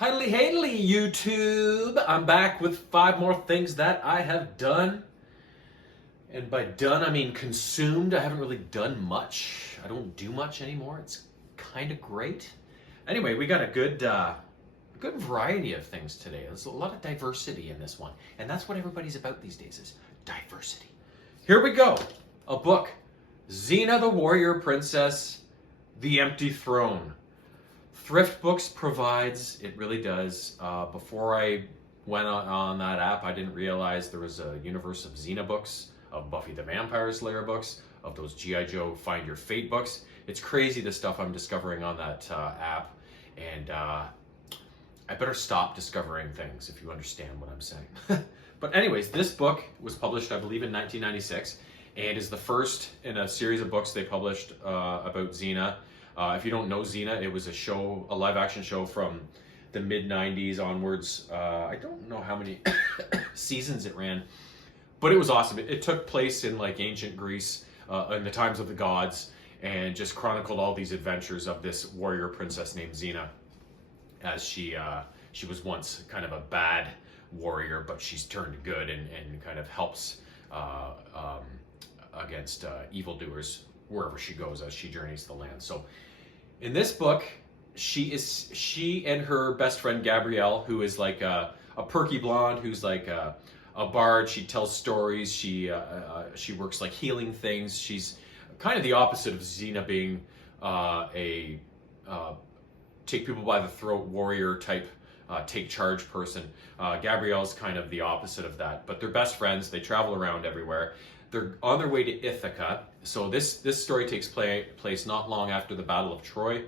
Hidely hadely, YouTube! I'm back with 5 more things that I have done. And by done, I mean consumed. I haven't really done much. I don't do much anymore. It's kind of great. Anyway, we got a good variety of things today. There's a lot of diversity in this one. And that's what everybody's about these days is diversity. Here we go. A book. Xena the Warrior Princess, The Empty Throne. Thrift Books provides, it really does. Before I went on that app, I didn't realize there was a universe of Xena books, of Buffy the Vampire Slayer books, of those G.I. Joe Find Your Fate books. It's crazy the stuff I'm discovering on that app, and I better stop discovering things if you understand what I'm saying. But anyways, this book was published, I believe, in 1996, and is the first in a series of books they published about Xena. If you don't know Xena, it was a live action show from the mid 90s onwards. I don't know how many seasons it ran, but it was awesome. It took place in like ancient Greece, in the times of the gods, and just chronicled all these adventures of this warrior princess named Xena, as she was once kind of a bad warrior, but she's turned good and kind of helps against evildoers wherever she goes as she journeys the land. So in this book, she and her best friend Gabrielle, who is like a perky blonde, who's like a bard. She tells stories. She works like healing things. She's kind of the opposite of Xena being a take people by the throat warrior type, take charge person. Gabrielle's kind of the opposite of that. But they're best friends. They travel around everywhere. They're on their way to Ithaca. So this story takes place not long after the Battle of Troy.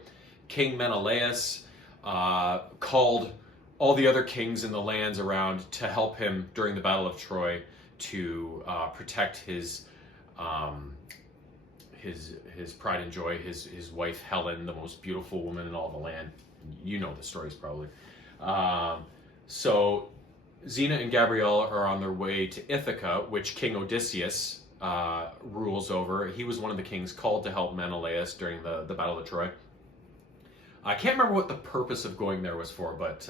King Menelaus called all the other kings in the lands around to help him during the Battle of Troy to protect his pride and joy, his wife Helen, the most beautiful woman in all the land. You know the stories probably. So Xena and Gabrielle are on their way to Ithaca, which King Odysseus rules over. He was one of the kings called to help Menelaus during the Battle of Troy. I can't remember what the purpose of going there was for, but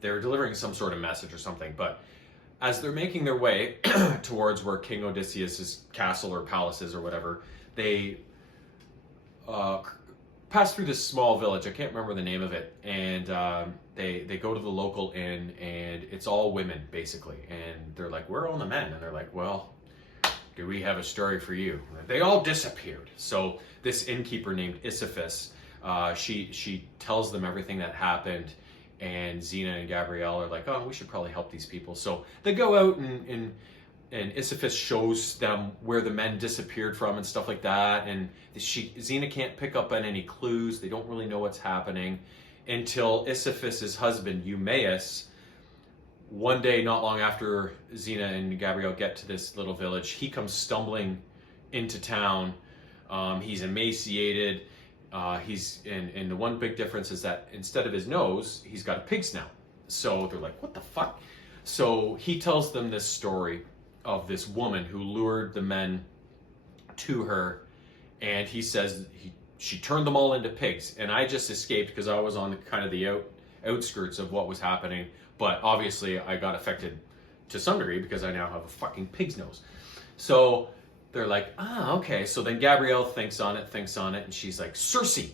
they were delivering some sort of message or something. But as they're making their way towards where King Odysseus' castle or palace is or whatever, they pass through this small village. I can't remember the name of it. And they go to the local inn, and it's all women, basically. And they're like, where are all the men? And they're like, well, do we have a story for you? They all disappeared. So this innkeeper named Isiphus, she tells them everything that happened, and Xena and Gabrielle are like, oh, we should probably help these people. So they go out and Isiphus shows them where the men disappeared from and stuff like that. And Xena can't pick up on any clues. They don't really know what's happening until Isiphus' husband, Eumaeus, one day not long after Xena and Gabrielle get to this little village, he comes stumbling into town. He's emaciated. And the one big difference is that instead of his nose, he's got a pig snout. So they're like, what the fuck? So he tells them this story of this woman who lured the men to her, and he says she turned them all into pigs. And I just escaped because I was on kind of the outskirts of what was happening, but obviously I got affected to some degree because I now have a fucking pig's nose. So they're like, okay. So then Gabrielle thinks on it, and she's like, Circe,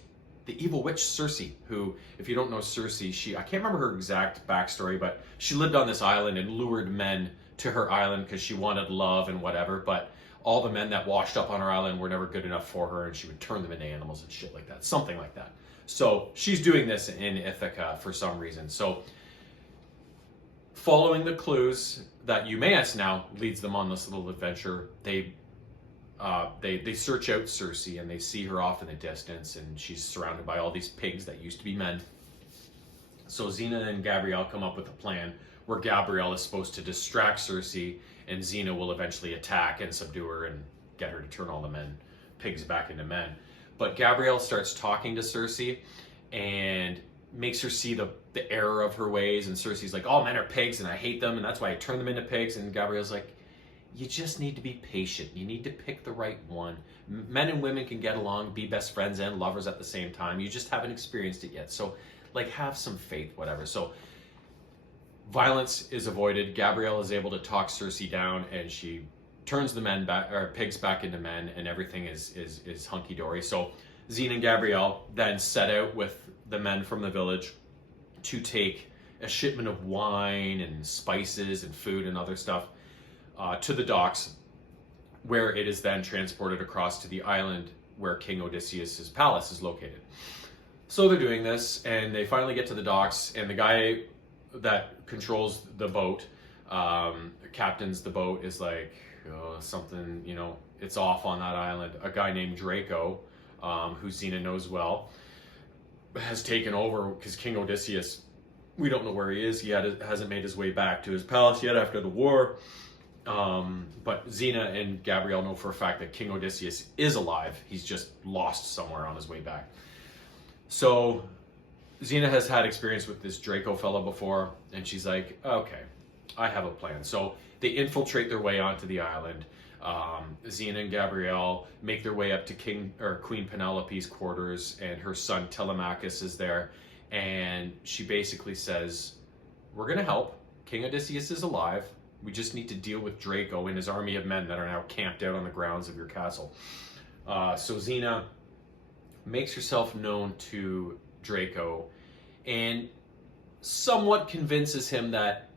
the evil witch Circe, who, if you don't know Circe, I can't remember her exact backstory, but she lived on this island and lured men to her island because she wanted love and whatever, but all the men that washed up on her island were never good enough for her, and she would turn them into animals and shit like that, something like that. So she's doing this in Ithaca for some reason. So following the clues that Eumaeus now leads them on this little adventure, they search out Circe, and they see her off in the distance, and she's surrounded by all these pigs that used to be men. So Xena and Gabrielle come up with a plan where Gabrielle is supposed to distract Circe, and Xena will eventually attack and subdue her and get her to turn all the pigs back into men. But Gabrielle starts talking to Circe and makes her see the error of her ways, and Circe's like, all men are pigs and I hate them, and that's why I turn them into pigs. And Gabrielle's like, you just need to be patient. You need to pick the right one. Men and women can get along, be best friends and lovers at the same time. You just haven't experienced it yet. So like, have some faith, whatever. So violence is avoided. Gabrielle is able to talk Cersei down, and she turns the men back, or pigs back into men, and everything is hunky dory. So Xena and Gabrielle then set out with the men from the village to take a shipment of wine and spices and food and other stuff to the docks, where it is then transported across to the island where King Odysseus' palace is located. So they're doing this, and they finally get to the docks, and the guy that controls the boat, captains the boat, is like, oh, something, you know, it's off on that island. A guy named Draco, who Xena knows well, has taken over because King Odysseus, we don't know where he is. He hasn't made his way back to his palace yet after the war. But Xena and Gabrielle know for a fact that King Odysseus is alive. He's just lost somewhere on his way back. So Xena has had experience with this Draco fellow before, and she's like, okay, I have a plan. So they infiltrate their way onto the island. Xena and Gabrielle make their way up to Queen Penelope's quarters, and her son Telemachus is there. And she basically says, we're going to help. King Odysseus is alive. We just need to deal with Draco and his army of men that are now camped out on the grounds of your castle. So Xena makes herself known to Draco and somewhat convinces him that,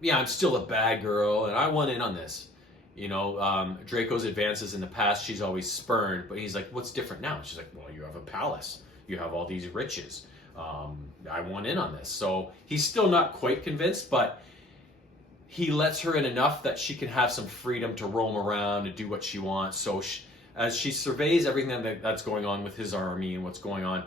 yeah, I'm still a bad girl and I want in on this. You know, Draco's advances in the past, she's always spurned, but he's like, what's different now? She's like, well, you have a palace. You have all these riches. I want in on this. So he's still not quite convinced, but he lets her in enough that she can have some freedom to roam around and do what she wants. So as she surveys everything that's going on with his army and what's going on,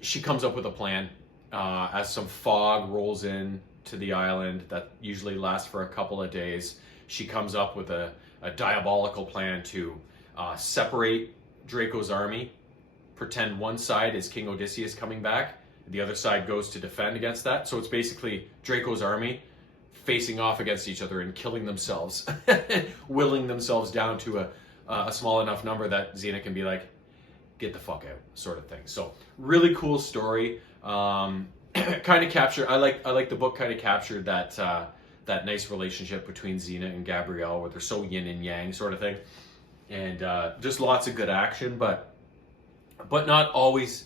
she comes up with a plan. As some fog rolls in to the island that usually lasts for a couple of days, she comes up with a diabolical plan to separate Draco's army, pretend one side is King Odysseus coming back, the other side goes to defend against that. So it's basically Draco's army facing off against each other and killing themselves, willing themselves down to a small enough number that Xena can be like, get the fuck out, sort of thing. So really cool story. Kind of captured. I like the book. Kind of captured that nice relationship between Xena and Gabrielle, where they're so yin and yang, sort of thing. And just lots of good action, but not always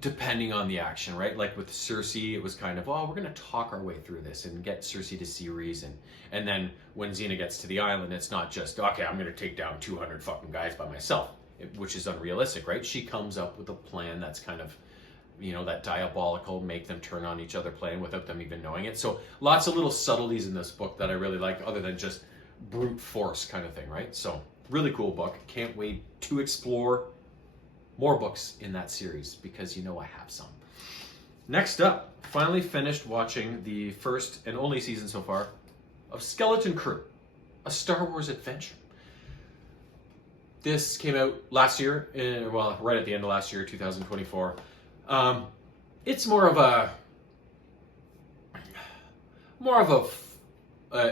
depending on the action, right? Like with Cersei, it was kind of, oh, we're going to talk our way through this and get Cersei to see reason. And then when Xena gets to the island, it's not just, okay, I'm going to take down 200 fucking guys by myself, which is unrealistic, right? She comes up with a plan that's kind of, you know, that diabolical, make them turn on each other plan without them even knowing it. So lots of little subtleties in this book that I really like, other than just brute force kind of thing, right? So really cool book. Can't wait to explore more books in that series because you know I have some. Next up, finally finished watching the first and only season so far of Skeleton Crew, a Star Wars adventure. This came out last year, right at the end of last year, 2024. It's more of a,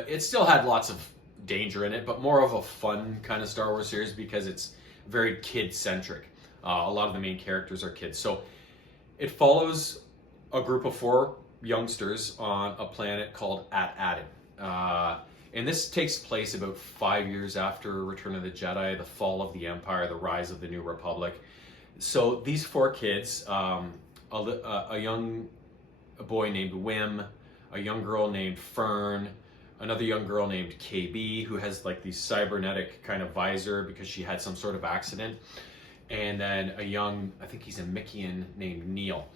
it still had lots of danger in it, but more of a fun kind of Star Wars series because it's very kid-centric. A lot of the main characters are kids. So it follows a group of 4 youngsters on a planet called At-Aden. And this takes place about 5 years after Return of the Jedi, the fall of the Empire, the rise of the New Republic. So these 4 kids, a young boy named Wim, a young girl named Fern, another young girl named KB, who has like the cybernetic kind of visor because she had some sort of accident, and then a young, I think he's a Mickean, named Neil.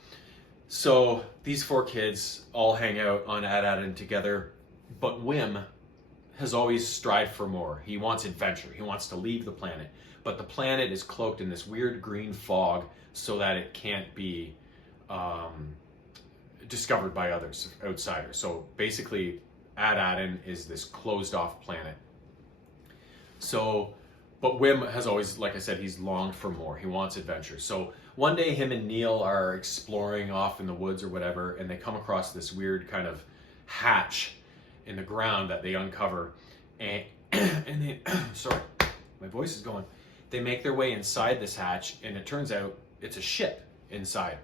So these 4 kids all hang out on At-Aden together, but Wim has always strived for more. He wants adventure. He wants to leave the planet. But the planet is cloaked in this weird green fog so that it can't be discovered by outsiders. So basically, At-Aden is this closed off planet. So, but Wim has always, like I said, he's longed for more. He wants adventure. So one day him and Neil are exploring off in the woods or whatever, and they come across this weird kind of hatch in the ground that they uncover. And they, sorry, my voice is going. They make their way inside this hatch, and it turns out it's a ship. inside.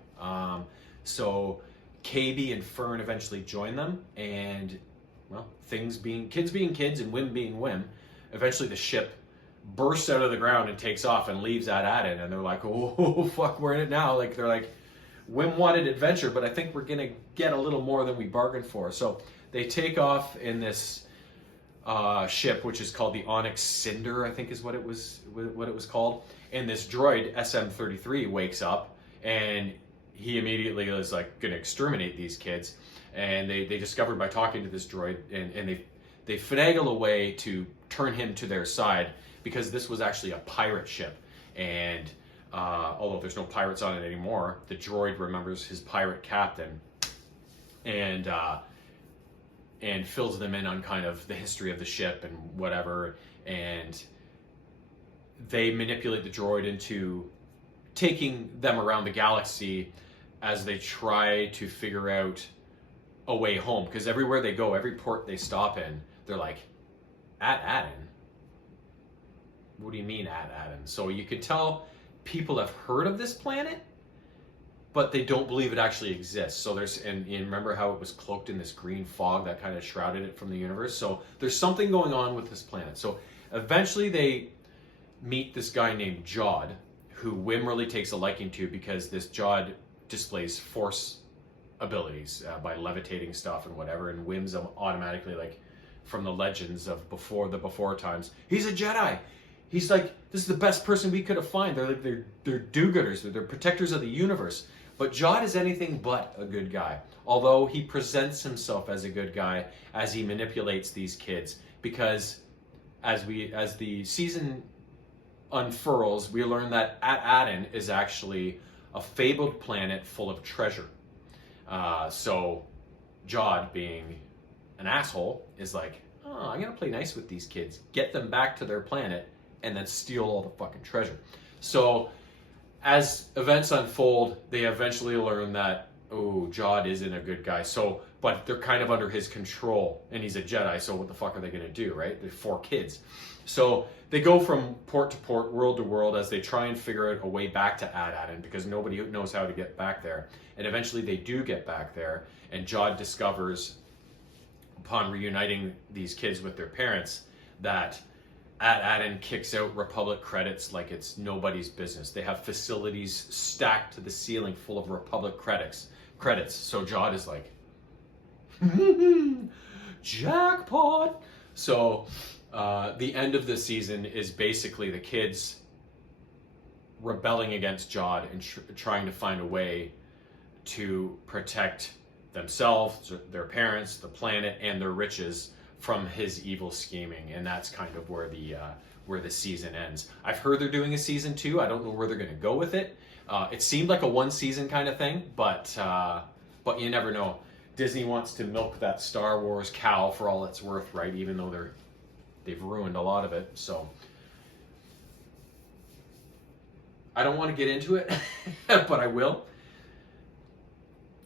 So KB and Fern eventually join them, and well, kids being kids and Wim being Wim, eventually the ship bursts out of the ground and takes off and leaves At-Aden, and they're like, oh fuck, we're in it now. Like, they're like, Wim wanted adventure, but I think we're gonna get a little more than we bargained for. So they take off in this ship, which is called the Onyx Cinder, I think is what it was called. And this droid SM-33 wakes up, and he immediately is like gonna exterminate these kids. And they discovered by talking to this droid, and they finagle a way to turn him to their side, because this was actually a pirate ship. And although there's no pirates on it anymore, the droid remembers his pirate captain, and fills them in on kind of the history of the ship and whatever. And they manipulate the droid into taking them around the galaxy as they try to figure out a way home. Because everywhere they go, every port they stop in, they're like, At-Aden? What do you mean At-Aden? So you could tell people have heard of this planet, but they don't believe it actually exists. So and you remember how it was cloaked in this green fog that kind of shrouded it from the universe? So there's something going on with this planet. So eventually they meet this guy named Jod, who Wim really takes a liking to, because this Jod displays force abilities by levitating stuff and whatever. And Wim's automatically, like, from the legends of before times, he's a Jedi. He's like, this is the best person we could have found. They're like, they're do-gooders. They're protectors of the universe. But Jod is anything but a good guy. Although he presents himself as a good guy as he manipulates these kids. Because as the season unfurls, we learn that At-Aden is actually a fabled planet full of treasure. So Jod, being an asshole, is like, oh, I'm going to play nice with these kids, get them back to their planet, and then steal all the fucking treasure. So as events unfold, they eventually learn that, oh, Jod isn't a good guy. So, but they're kind of under his control, and he's a Jedi, so what the fuck are they going to do, right? They're 4 kids. So they go from port to port, world to world, as they try and figure out a way back to At-Aden, because nobody knows how to get back there. And eventually they do get back there, and Jod discovers, upon reuniting these kids with their parents, that At-Aden kicks out Republic credits like it's nobody's business. They have facilities stacked to the ceiling full of Republic credits. So Jod is like, jackpot! So the end of the season is basically the kids rebelling against Jod and trying to find a way to protect themselves, their parents, the planet, and their riches from his evil scheming. And that's kind of where the season ends. I've heard they're doing a season 2. I don't know where they're going to go with it. It seemed like a 1 season kind of thing, but you never know. Disney wants to milk that Star Wars cow for all it's worth, right? Even though they've ruined a lot of it. So I don't want to get into it, but I will.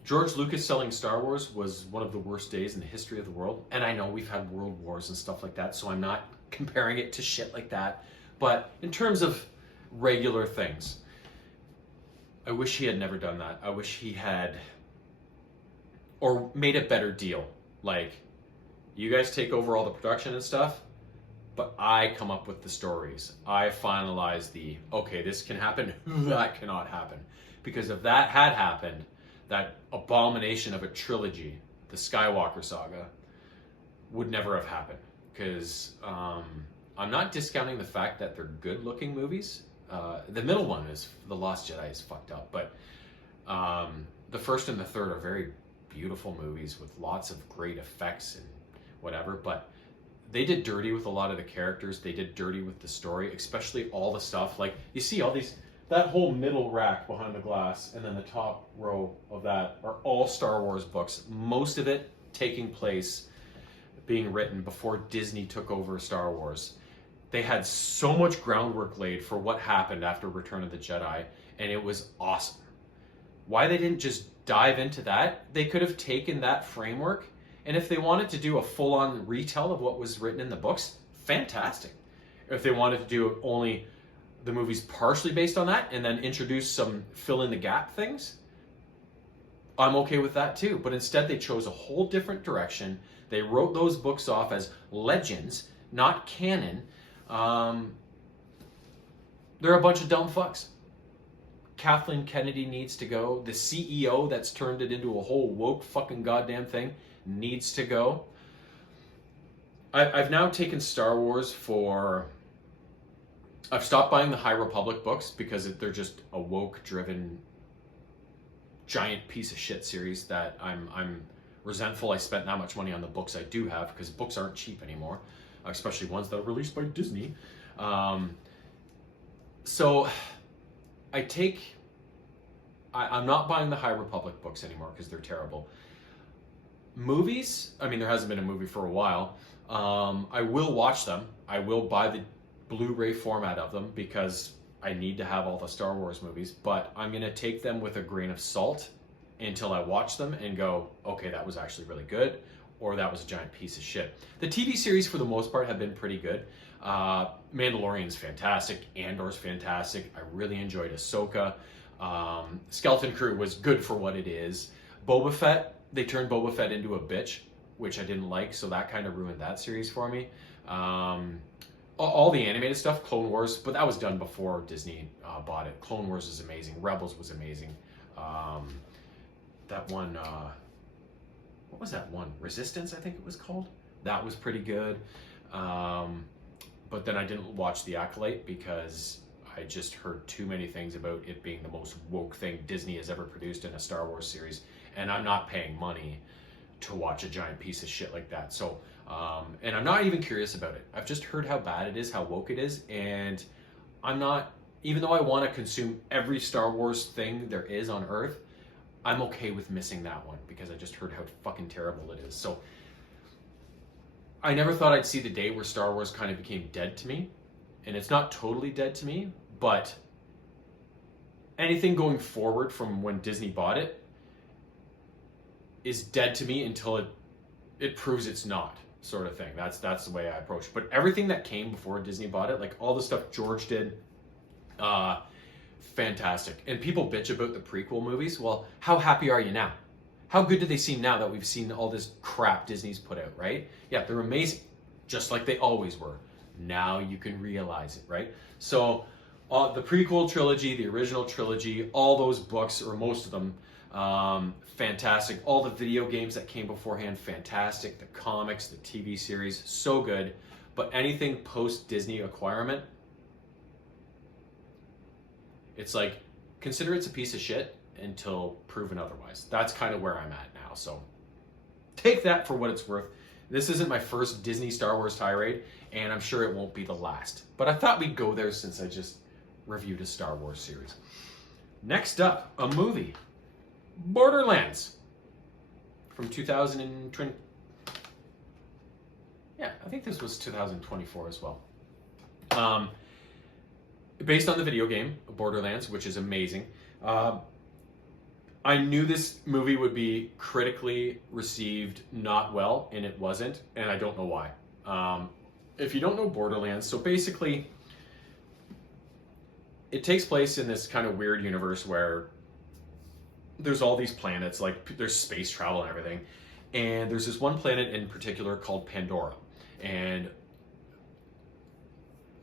George Lucas selling Star Wars was one of the worst days in the history of the world. And I know we've had world wars and stuff like that, so I'm not comparing it to shit like that. But in terms of regular things, I wish he had never done that. I wish he had, or made a better deal. Like, you guys take over all the production and stuff, but I come up with the stories. I finalize okay, this can happen, that cannot happen. Because if that had happened, that abomination of a trilogy, the Skywalker saga, would never have happened. Because I'm not discounting the fact that they're good-looking movies. The middle one, is The Lost Jedi, is fucked up. But the first and the third are very beautiful movies with lots of great effects and whatever. But they did dirty with a lot of the characters. They did dirty with the story, especially all the stuff. Like, you see all these... That whole middle rack behind the glass and then the top row of that are all Star Wars books. Most of it taking place, being written before Disney took over Star Wars. They had so much groundwork laid for what happened after Return of the Jedi, and it was awesome. Why they didn't just dive into that? They could have taken that framework, and if they wanted to do a full-on retell of what was written in the books, fantastic. If they wanted to do only the movie's partially based on that and then introduce some fill in the gap things, I'm okay with that too. But instead, they chose a whole different direction. They wrote those books off as legends, not canon. They're a bunch of dumb fucks. Kathleen Kennedy needs to go. The CEO that's turned it into a whole woke fucking goddamn thing needs to go. I've now taken Star Wars for... I've stopped buying the High Republic books because they're just a woke-driven giant piece of shit series that I'm resentful I spent that much money on the books I do have, because books aren't cheap anymore, especially ones that are released by Disney. So I'm not buying the High Republic books anymore because they're terrible. Movies, I mean, there hasn't been a movie for a while. I will watch them. I will buy the Blu-ray format of them because I need to have all the Star Wars movies, but I'm going to take them with a grain of salt until I watch them and go, okay, that was actually really good, or that was a giant piece of shit. The TV series, for the most part, have been pretty good. Mandalorian's fantastic. Andor's fantastic. I really enjoyed Ahsoka. Skeleton Crew was good for what it is. Boba Fett, they turned Boba Fett into a bitch, which I didn't like, so that kind of ruined that series for me. All the animated stuff, Clone Wars, but that was done before Disney bought it. Clone Wars is amazing. Rebels was amazing. That one, what was that one? Resistance, I think it was called. That was pretty good. But then I didn't watch The Acolyte because I just heard too many things about it being the most woke thing Disney has ever produced in a Star Wars series. And I'm not paying money to watch a giant piece of shit like that. So, and I'm not even curious about it. I've just heard how bad it is, how woke it is, and I'm not, even though I want to consume every Star Wars thing there is on Earth, I'm okay with missing that one because I just heard how fucking terrible it is. So, I never thought I'd see the day where Star Wars kind of became dead to me, and it's not totally dead to me, but anything going forward from when Disney bought it is dead to me until it proves it's not, sort of thing. That's the way I approach it. But everything that came before Disney bought it, like all the stuff George did, fantastic. And people bitch about the prequel movies. Well, how happy are you now? How good do they seem now that we've seen all this crap Disney's put out, right? Yeah, they're amazing, just like they always were. Now you can realize it, right? So the prequel trilogy, the original trilogy, all those books, or most of them, fantastic. All the video games that came beforehand, fantastic. The comics, the TV series, so good. But anything post-Disney acquirement, it's like, consider it's a piece of shit until proven otherwise. That's kind of where I'm at now. So take that for what it's worth. This isn't my first Disney Star Wars tirade, and I'm sure it won't be the last. But I thought we'd go there since I just reviewed a Star Wars series. Next up, a movie. Borderlands. From 2020. Yeah, I think this was 2024 as well. Based on the video game, Borderlands, which is amazing. I knew this movie would be critically received not well, and it wasn't, and I don't know why. If you don't know Borderlands, so basically, it takes place in this kind of weird universe where there's all these planets, like there's space travel and everything, and there's this one planet in particular called Pandora. And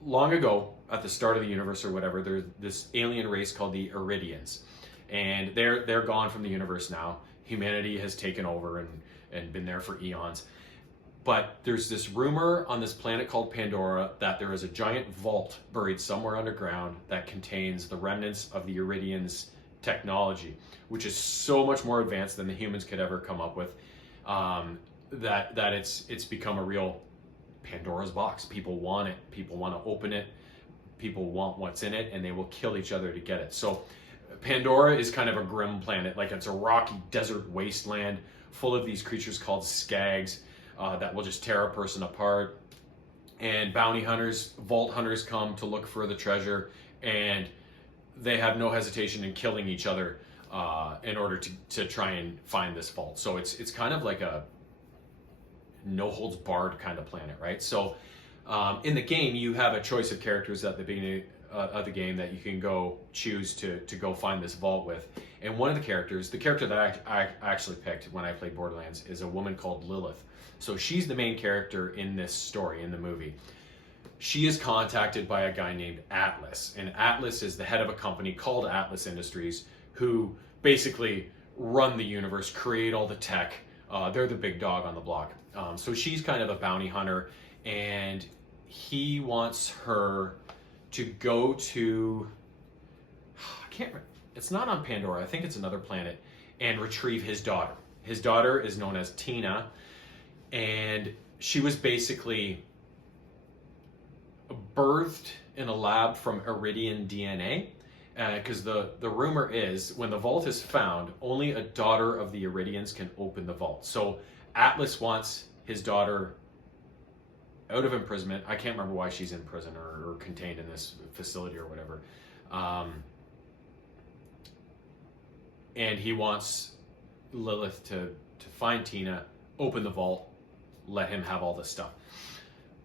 long ago, at the start of the universe or whatever, there's this alien race called the Iridians. And they're gone from the universe now. Humanity has taken over and been there for eons. But there's this rumor on this planet called Pandora that there is a giant vault buried somewhere underground that contains the remnants of the Iridians' technology, which is so much more advanced than the humans could ever come up with, that it's become a real Pandora's box. People want it. People want to open it. People want what's in it, and they will kill each other to get it. So Pandora is kind of a grim planet. Like, it's a rocky desert wasteland full of these creatures called skags that will just tear a person apart. And bounty hunters, vault hunters come to look for the treasure, and they have no hesitation in killing each other in order to try and find this vault. So it's kind of like a no holds barred kind of planet, right? So in the game, you have a choice of characters at the beginning of the game that you can go choose to go find this vault with. And one of the characters, the character that I actually picked when I played Borderlands, is a woman called Lilith. So she's the main character in this story, in the movie. She is contacted by a guy named Atlas, and Atlas is the head of a company called Atlas Industries, who basically run the universe, create all the tech. They're the big dog on the block. So she's kind of a bounty hunter, and he wants her to go to, I can't remember, it's not on Pandora, I think it's another planet, and retrieve his daughter. His daughter is known as Tina, and she was basically birthed in a lab from Iridian DNA, because the rumor is when the vault is found, only a daughter of the Iridians can open the vault. So Atlas wants his daughter out of imprisonment. I can't remember why she's in prison or contained in this facility or whatever. And he wants Lilith to find Tina, open the vault, let him have all this stuff.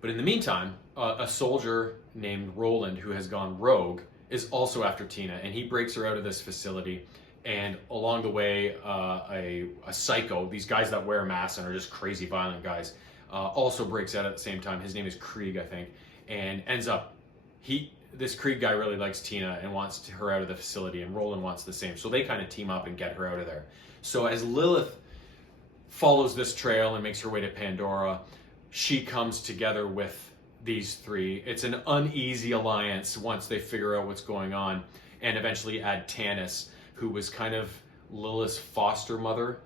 But in the meantime, a soldier named Roland, who has gone rogue, is also after Tina, and he breaks her out of this facility. And along the way, a psycho, these guys that wear masks and are just crazy violent guys, also breaks out at the same time. His name is Krieg, I think, and ends up, this Krieg guy really likes Tina and wants her out of the facility, and Roland wants the same. So they kind of team up and get her out of there. So as Lilith follows this trail and makes her way to Pandora, she comes together with these three. It's an uneasy alliance once they figure out what's going on, and eventually add Tanis, who was kind of Lilith's foster mother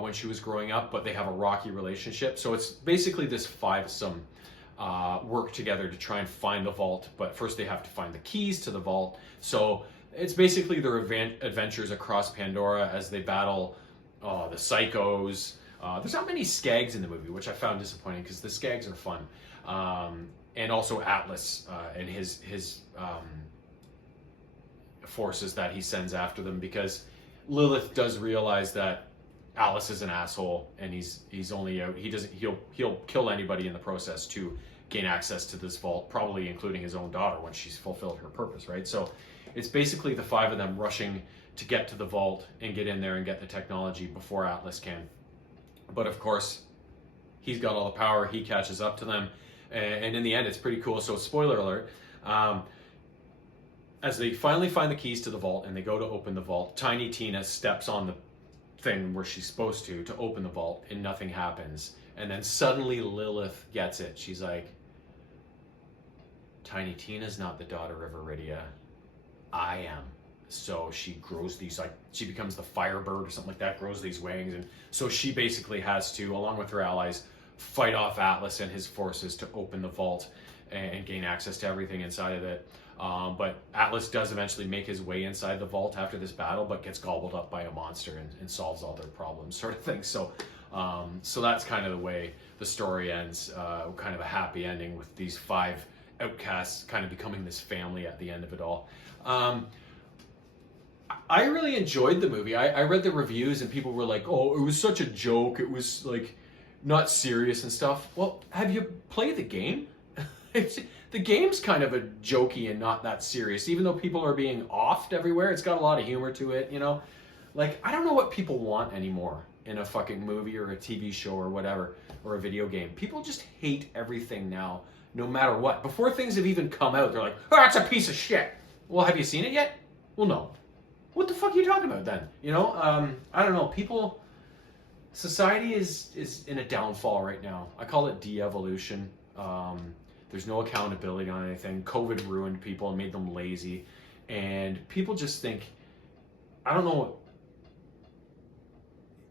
when she was growing up, but they have a rocky relationship. So it's basically this five-some work together to try and find the vault, but first they have to find the keys to the vault. So it's basically their adventures across Pandora as they battle the psychos. There's not many skags in the movie, which I found disappointing because the skags are fun. And also Atlas and his forces that he sends after them, because Lilith does realize that Alice is an asshole, and he's only out. He'll kill anybody in the process to gain access to this vault, probably including his own daughter when she's fulfilled her purpose, right? So it's basically the five of them rushing to get to the vault and get in there and get the technology before Atlas can. But of course, he's got all the power. He catches up to them, and in the end, it's pretty cool. So spoiler alert. As they finally find the keys to the vault and they go to open the vault, Tiny Tina steps on the thing where she's supposed to open the vault, and nothing happens. And then suddenly Lilith gets it. She's like, Tiny Tina's not the daughter of Iridia. I am. So she grows these, like, she becomes the Firebird or something like that, grows these wings. And so she basically has to, along with her allies, fight off Atlas and his forces to open the vault and gain access to everything inside of it. But Atlas does eventually make his way inside the vault after this battle, but gets gobbled up by a monster and solves all their problems, sort of thing. So so that's kind of the way the story ends, kind of a happy ending with these five outcasts kind of becoming this family at the end of it all. I really enjoyed the movie. I read the reviews and people were like, oh, it was such a joke. It was like not serious and stuff. Well, have you played the game? The game's kind of a jokey and not that serious, even though people are being offed everywhere. It's got a lot of humor to it, you know? Like, I don't know what people want anymore in a fucking movie or a TV show or whatever, or a video game. People just hate everything now, no matter what. Before things have even come out, they're like, oh, that's a piece of shit. Well, have you seen it yet? Well, no. What the fuck are you talking about then? You know, I don't know. Society is in a downfall right now. I call it de-evolution. There's no accountability on anything. COVID ruined people and made them lazy. And people just think, I don't know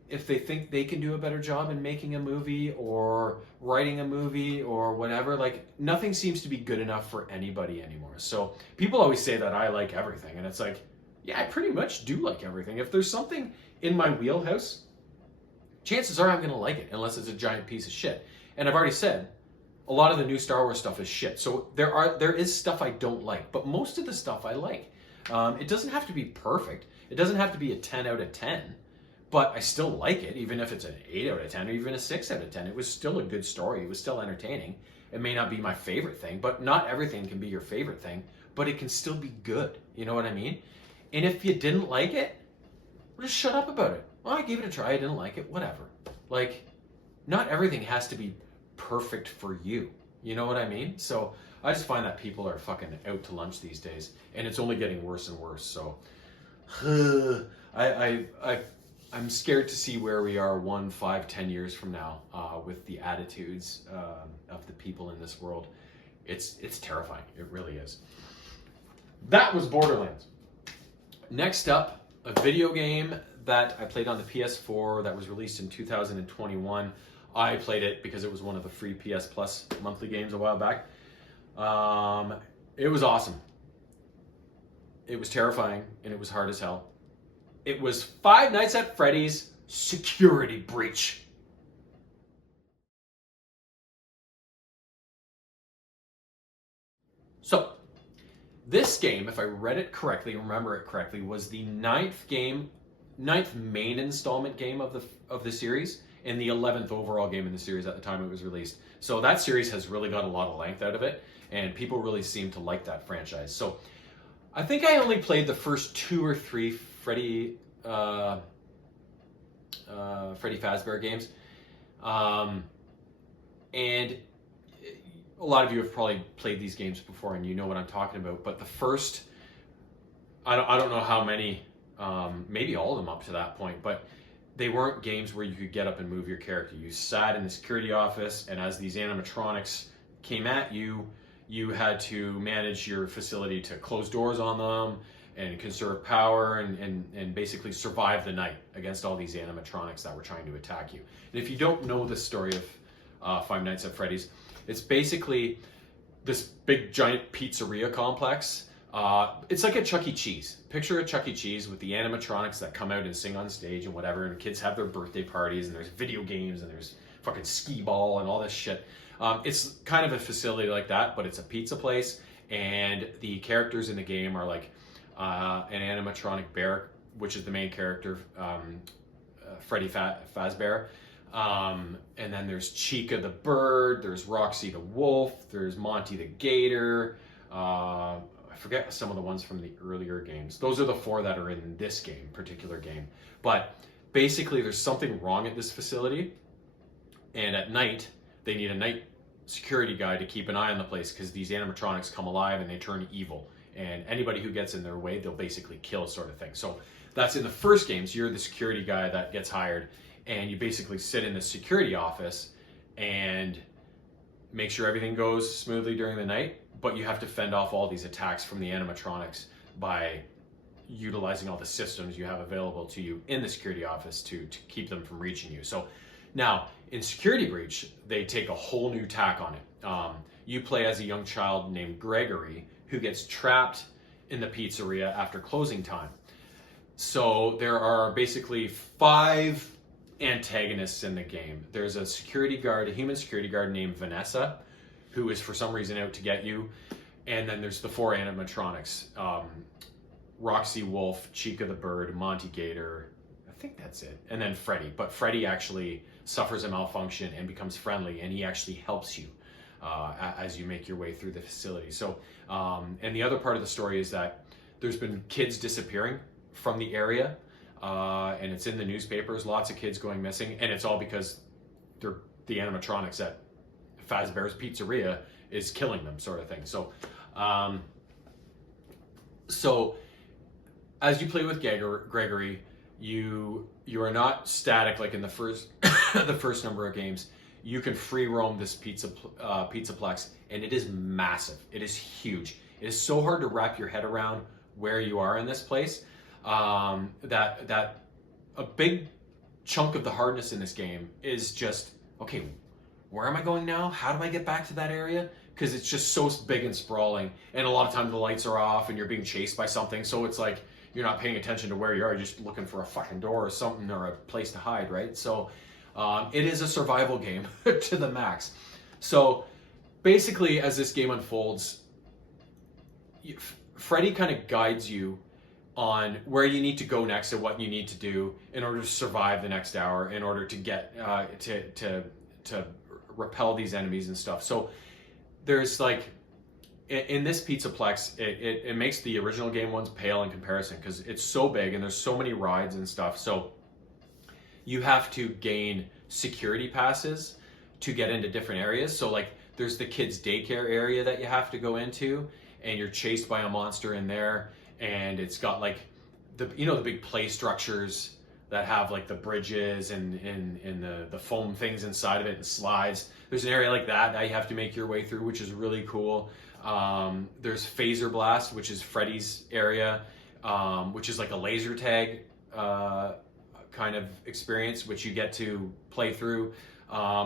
if they think they can do a better job in making a movie or writing a movie or whatever. Like, nothing seems to be good enough for anybody anymore. So people always say that I like everything. And it's like, yeah, I pretty much do like everything. If there's something in my wheelhouse, chances are I'm going to like it, unless it's a giant piece of shit. And I've already said, a lot of the new Star Wars stuff is shit. So there is stuff I don't like, but most of the stuff I like. It doesn't have to be perfect. It doesn't have to be a 10 out of 10, but I still like it, even if it's an 8 out of 10 or even a 6 out of 10. It was still a good story. It was still entertaining. It may not be my favorite thing, but not everything can be your favorite thing, but it can still be good. You know what I mean? And if you didn't like it, well, just shut up about it. Well, I gave it a try. I didn't like it. Whatever. Like, not everything has to be perfect for you. You know what I mean? So I just find that people are fucking out to lunch these days, and it's only getting worse and worse. So I'm scared to see where we are 1, 5, 10 years from now with the attitudes of the people in this world. It's terrifying. It really is. That was Borderlands. Next up, a video game that I played on the PS4 that was released in 2021. I played it because it was one of the free PS Plus monthly games a while back. It was awesome. It was terrifying, and it was hard as hell. It was Five Nights at Freddy's Security Breach. So, this game, if I read it correctly, remember it correctly, was the ninth main installment game of the series, and the 11th overall game in the series at the time it was released. So that series has really got a lot of length out of it, and people really seem to like that franchise. So I think I only played the first 2 or 3 Freddy Fazbear games, and a lot of you have probably played these games before and you know what I'm talking about. But the first, I don't know how many, maybe all of them up to that point, but they weren't games where you could get up and move your character. You sat in the security office, and as these animatronics came at you, you had to manage your facility to close doors on them and conserve power and basically survive the night against all these animatronics that were trying to attack you. And if you don't know the story of Five Nights at Freddy's, it's basically this big giant pizzeria complex. It's like a Chuck E. Cheese. Picture a Chuck E. Cheese with the animatronics that come out and sing on stage and whatever, and kids have their birthday parties, and there's video games, and there's fucking skee ball and all this shit. It's kind of a facility like that, but it's a pizza place, and the characters in the game are like an animatronic bear, which is the main character, Freddy Fazbear. And then there's Chica the bird, there's Roxy the wolf, there's Monty the gator. I forget some of the ones from the earlier games. Those are the 4 that are in this particular game. But basically there's something wrong at this facility, and at night they need a night security guy to keep an eye on the place because these animatronics come alive and they turn evil. And anybody who gets in their way, they'll basically kill, sort of thing. So that's in the first games. You're the security guy that gets hired, and you basically sit in the security office and make sure everything goes smoothly during the night, but you have to fend off all these attacks from the animatronics by utilizing all the systems you have available to you in the security office to keep them from reaching you. So now, in Security Breach, they take a whole new tack on it. You play as a young child named Gregory, who gets trapped in the pizzeria after closing time. So there are basically 5 antagonists in the game. There's a security guard, a human security guard named Vanessa, who is for some reason out to get you. And then there's the 4 animatronics. Roxy Wolf, Chica the bird, Monty Gator, I think that's it. And then Freddy. But Freddy actually suffers a malfunction and becomes friendly, and he actually helps you as you make your way through the facility. So, and the other part of the story is that there's been kids disappearing from the area, and it's in the newspapers, lots of kids going missing, and it's all because they're the animatronics at Fazbear's Pizzeria is killing them, sort of thing. So, so as you play with Gregory, you are not static like in the first the first number of games. You can free roam this pizzaplex, and it is massive. It is huge. It is so hard to wrap your head around where you are in this place. That a big chunk of the hardness in this game is just, okay, where am I going now? How do I get back to that area? Because it's just so big and sprawling, and a lot of times the lights are off and you're being chased by something, so it's like you're not paying attention to where you are, you're just looking for a fucking door or something or a place to hide, right? So it is a survival game to the max. So basically, as this game unfolds, Freddy kind of guides you on where you need to go next and what you need to do in order to survive the next hour, in order to get to repel these enemies and stuff. So there's like in this Pizzaplex, it makes the original game ones pale in comparison because it's so big and there's so many rides and stuff. So you have to gain security passes to get into different areas. So like there's the kids' daycare area that you have to go into, and you're chased by a monster in there, and it's got like the big play structures that have like the bridges and the foam things inside of it and slides. There's an area like that you have to make your way through, which is really cool. There's Phaser Blast, which is Freddy's area, which is like a laser tag kind of experience, which you get to play through.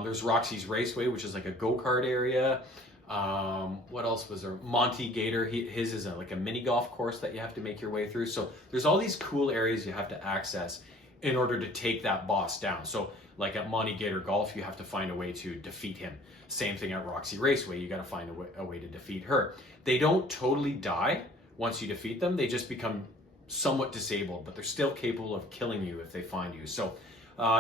There's Roxy's Raceway, which is like a go-kart area. What else was there? Monty Gator, his is like a mini golf course that you have to make your way through. So there's all these cool areas you have to access in order to take that boss down. So like at Monty Gator Golf, you have to find a way to defeat him. Same thing at Roxy Raceway, you got to find a way to defeat her. They don't totally die once you defeat them. They just become somewhat disabled, but they're still capable of killing you if they find you. So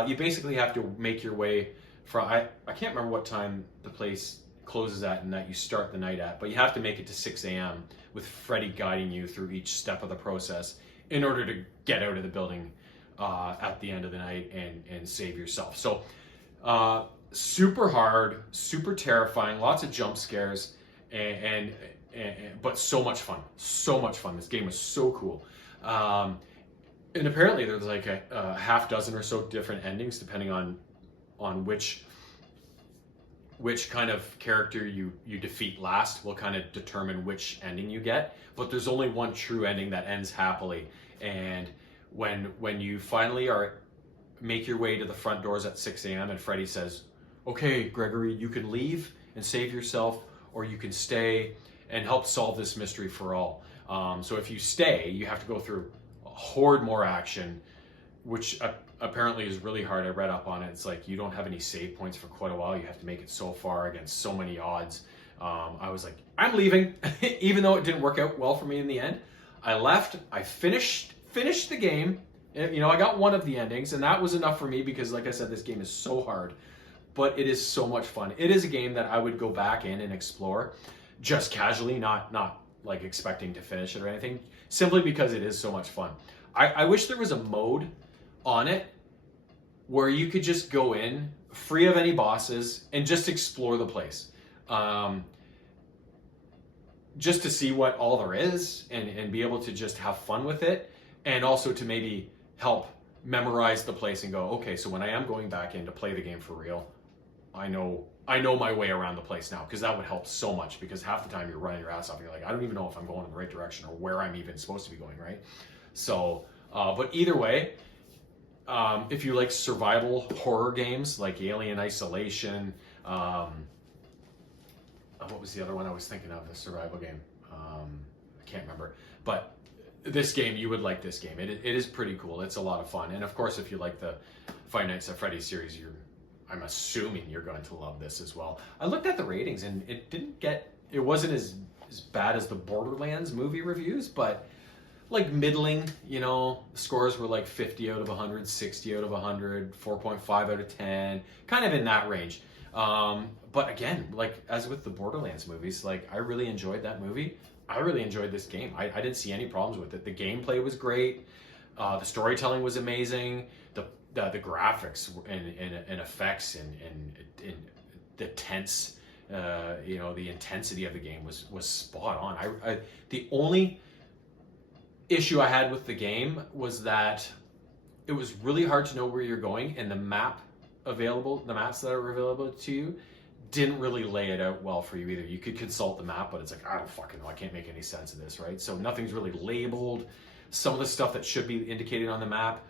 you basically have to make your way from, I can't remember what time the place closes at and that you start the night at, but you have to make it to 6 a.m. with Freddy guiding you through each step of the process in order to get out of the building at the end of the night and save yourself. So super hard, super terrifying, lots of jump scares, and but so much fun. This game was so cool. And apparently there's like a half dozen or so different endings depending on which kind of character you defeat last will kind of determine which ending you get. But there's only one true ending that ends happily. And when you finally make your way to the front doors at 6 a.m. and Freddy says, "Okay, Gregory, you can leave and save yourself, or you can stay and help solve this mystery for all." So if you stay, you have to go through a horde more action, which apparently is really hard. I read up on it. It's like you don't have any save points for quite a while. You have to make it so far against so many odds. I was like, I'm leaving, even though it didn't work out well for me in the end. I left. I finished the game. You know, I got one of the endings, and that was enough for me because, like I said, this game is so hard, but it is so much fun. It is a game that I would go back in and explore just casually, not like expecting to finish it or anything, simply because it is so much fun. I wish there was a mode on it where you could just go in free of any bosses and just explore the place, just to see what all there is and be able to just have fun with it, and also to maybe help memorize the place and go, okay, so when I am going back in to play the game for real, I know my way around the place now, because that would help so much, because half the time you're running your ass off and you're like, I don't even know if I'm going in the right direction or where I'm even supposed to be going, right? So, but either way, if you like survival horror games like Alien Isolation, what was the other one I was thinking of, the survival game? I can't remember, but this game, you would like this game. It is pretty cool. It's a lot of fun. And of course, if you like the Five Nights at Freddy's series, I'm assuming you're going to love this as well. I looked at the ratings and it wasn't as bad as the Borderlands movie reviews, but like middling, you know, scores were like 50 out of 100, 60 out of 100, 4.5 out of 10, kind of in that range. But again, like as with the Borderlands movies, like I really enjoyed that movie. I really enjoyed this game. I didn't see any problems with it. The gameplay was great. The storytelling was amazing. The graphics and effects and the tense, the intensity of the game was spot on. The only issue I had with the game was that it was really hard to know where you're going, and the maps that are available to you didn't really lay it out well for you either. You could consult the map, but it's like, I don't fucking know. I can't make any sense of this, right? So nothing's really labeled. Some of the stuff that should be indicated on the map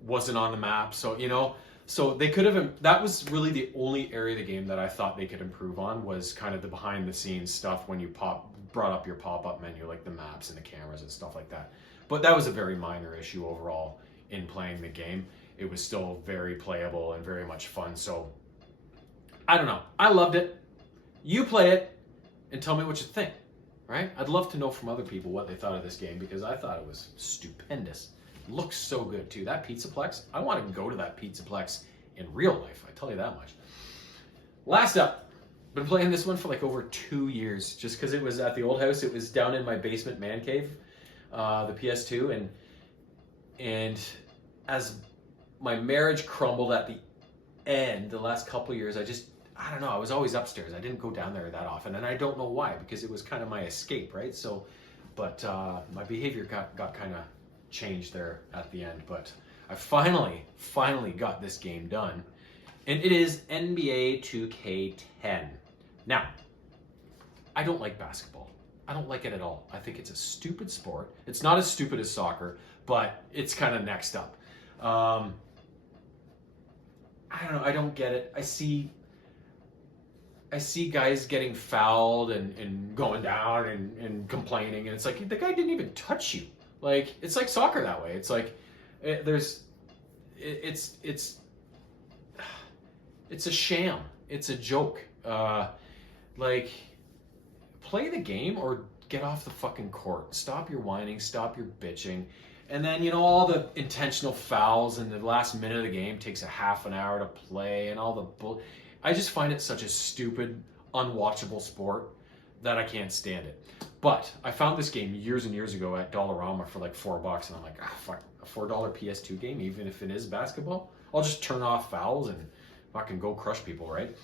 wasn't on the map. So, so they could have, that was really the only area of the game that I thought they could improve on, was kind of the behind the scenes stuff when you brought up your pop-up menu, like the maps and the cameras and stuff like that. But that was a very minor issue overall in playing the game. It was still very playable and very much fun. So I don't know. I loved it. You play it and tell me what you think. right? I'd love to know from other people what they thought of this game, because I thought it was stupendous. Looks so good too. That Pizzaplex, I want to go to that Pizzaplex in real life, I tell you that much. Last up, been playing this one for like over 2 years, just because it was at the old house. It was down in my basement man cave, the PS2, and as my marriage crumbled at the end, the last couple of years, I don't know, I was always upstairs. I didn't go down there that often, and I don't know why, because it was kind of my escape, right? So, but my behavior got kind of changed there at the end. But I finally got this game done, and it is NBA 2K10. Now, I don't like basketball. I don't like it at all. I think it's a stupid sport. It's not as stupid as soccer, but it's kind of next up. I don't know. I don't get it. I see guys getting fouled and going down and complaining, and it's like, the guy didn't even touch you. Like, it's like soccer that way. It's like it's a sham. It's a joke. Like, play the game or get off the fucking court. Stop your whining. Stop your bitching. And then, you know, all the intentional fouls in the last minute of the game takes a half an hour to play, and all the I just find it such a stupid, unwatchable sport that I can't stand it. But I found this game years and years ago at Dollarama for like $4, and I'm like, fuck, a $4 PS2 game, even if it is basketball? I'll just turn off fouls and fucking go crush people, right?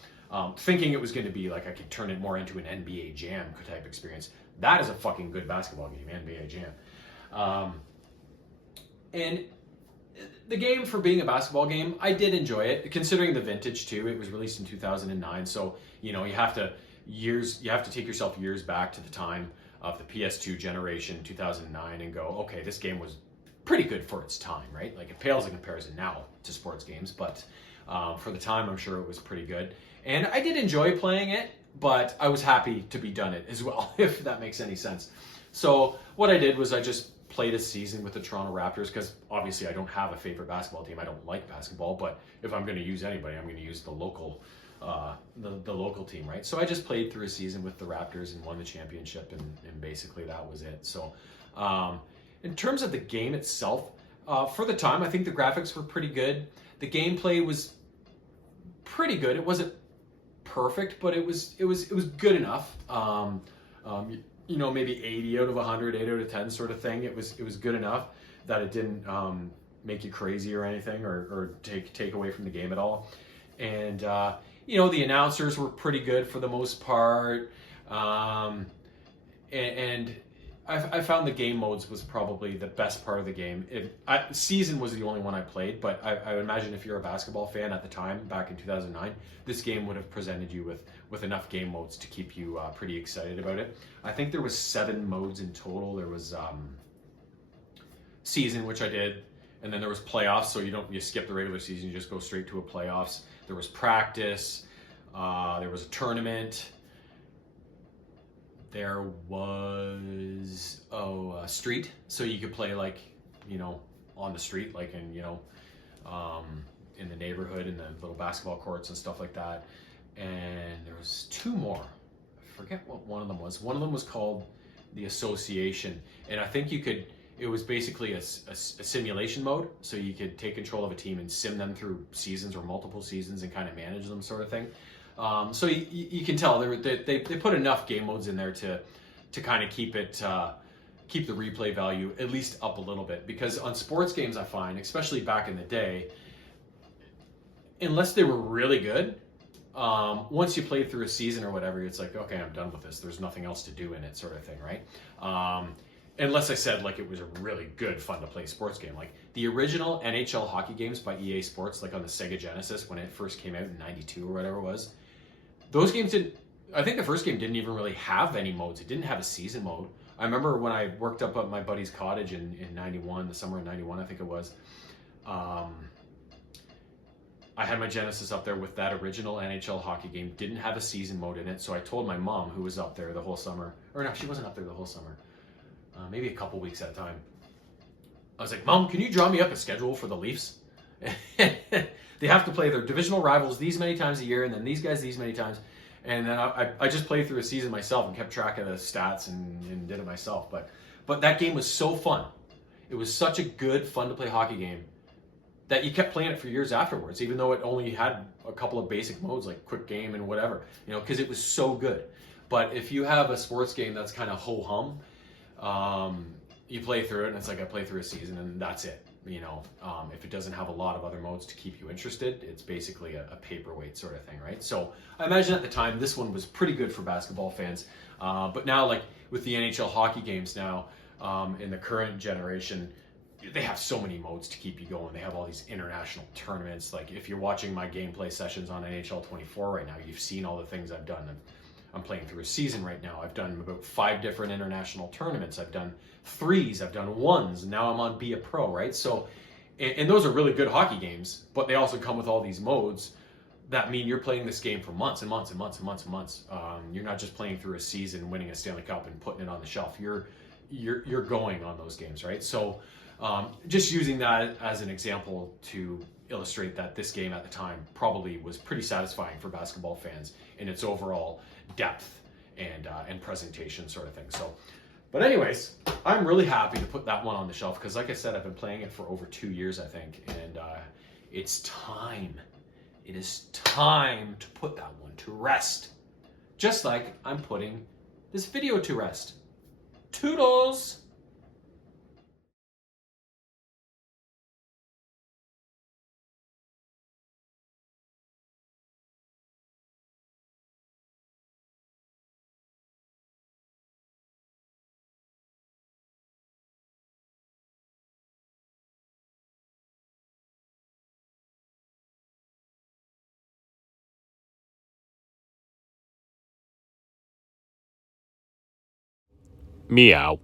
Thinking it was going to be like I could turn it more into an NBA Jam type experience. That is a fucking good basketball game, NBA Jam. And the game, for being a basketball game, I did enjoy it, considering the vintage too. It was released in 2009, so you know you have to take yourself years back to the time of the PS2 generation, 2009, and go, okay, this game was pretty good for its time, right? Like, it pales in comparison now to sports games, but for the time, I'm sure it was pretty good. And I did enjoy playing it, but I was happy to be done it as well, if that makes any sense. So what I did was I just played a season with the Toronto Raptors, because obviously I don't have a favorite basketball team. I don't like basketball, but if I'm going to use anybody, I'm going to use the local team, right? So I just played through a season with the Raptors and won the championship, and basically that was it. So in terms of the game itself, for the time, I think the graphics were pretty good. The gameplay was pretty good. It wasn't perfect, but it was good enough. You know, maybe 80 out of 100, 8 out of 10 sort of thing. It was good enough that it didn't make you crazy or anything, or take away from the game at all. And you know, the announcers were pretty good for the most part. And I found the game modes was probably the best part of the game. Season was the only one I played, but I would imagine if you're a basketball fan at the time, back in 2009, this game would have presented you with enough game modes to keep you pretty excited about it. I think there was 7 modes in total. There was season, which I did, and then there was playoffs, so you skip the regular season, you just go straight to a playoffs. There was practice, there was a tournament, there was street, so you could play, like, you know, on the street, like in, you know, in the neighborhood, in the little basketball courts and stuff like that. And there was 2 more. I forget what one of them was. One of them was called the Association, and I think it was basically a simulation mode, so you could take control of a team and sim them through seasons or multiple seasons and kind of manage them, sort of thing. So you can tell they put enough game modes in there to kind of keep the replay value at least up a little bit, because on sports games, I find, especially back in the day, unless they were really good, once you play through a season or whatever, it's like, okay, I'm done with this. There's nothing else to do in it, sort of thing, right? Unless I said, like, it was a really good, fun to play sports game. Like the original NHL hockey games by EA Sports, like on the Sega Genesis when it first came out in '92 or whatever it was, those games didn't. I think the first game didn't even really have any modes. It didn't have a season mode. I remember when I worked up at my buddy's cottage in '91, the summer of '91, I think it was. I had my Genesis up there with that original NHL hockey game. Didn't have a season mode in it, so I told my mom, who was up there the whole summer, or no, she wasn't up there the whole summer. Maybe a couple weeks at a time. I was like, Mom, can you draw me up a schedule for the Leafs? They have to play their divisional rivals these many times a year, and then these guys these many times. And then I just played through a season myself and kept track of the stats and did it myself. But that game was so fun. It was such a good, fun to play hockey game that you kept playing it for years afterwards, even though it only had a couple of basic modes like quick game and whatever, because it was so good. But if you have a sports game that's kind of ho hum, you play through it and it's like I play through a season and that's it. If it doesn't have a lot of other modes to keep you interested, it's basically a paperweight sort of thing, right? So I imagine at the time this one was pretty good for basketball fans, but now like with the NHL hockey games now in the current generation, they have so many modes to keep you going. They have all these international tournaments. Like if you're watching my gameplay sessions on NHL 24 right now, you've seen all the things I've done. I'm playing through a season right now. I've done about 5 different international tournaments. I've done 3s, I've done 1s, and now I'm on Be a Pro, right? So, and those are really good hockey games, but they also come with all these modes that mean you're playing this game for months and months and months and months and months. You're not just playing through a season, winning a Stanley Cup and putting it on the shelf. You're going on those games, right? So, just using that as an example to illustrate that this game at the time probably was pretty satisfying for basketball fans in its overall depth and presentation sort of thing. So, but anyways, I'm really happy to put that one on the shelf because, like I said, I've been playing it for over 2 years, I think, and it's time. It is time to put that one to rest, just like I'm putting this video to rest. Toodles! Meow.